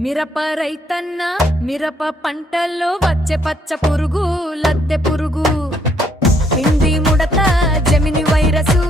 మిరప రైతన్న మిరప పంటల్లో వచ్చే పచ్చ పురుగు లద్దె పురుగు పిండి ముడత జమిని వైరసు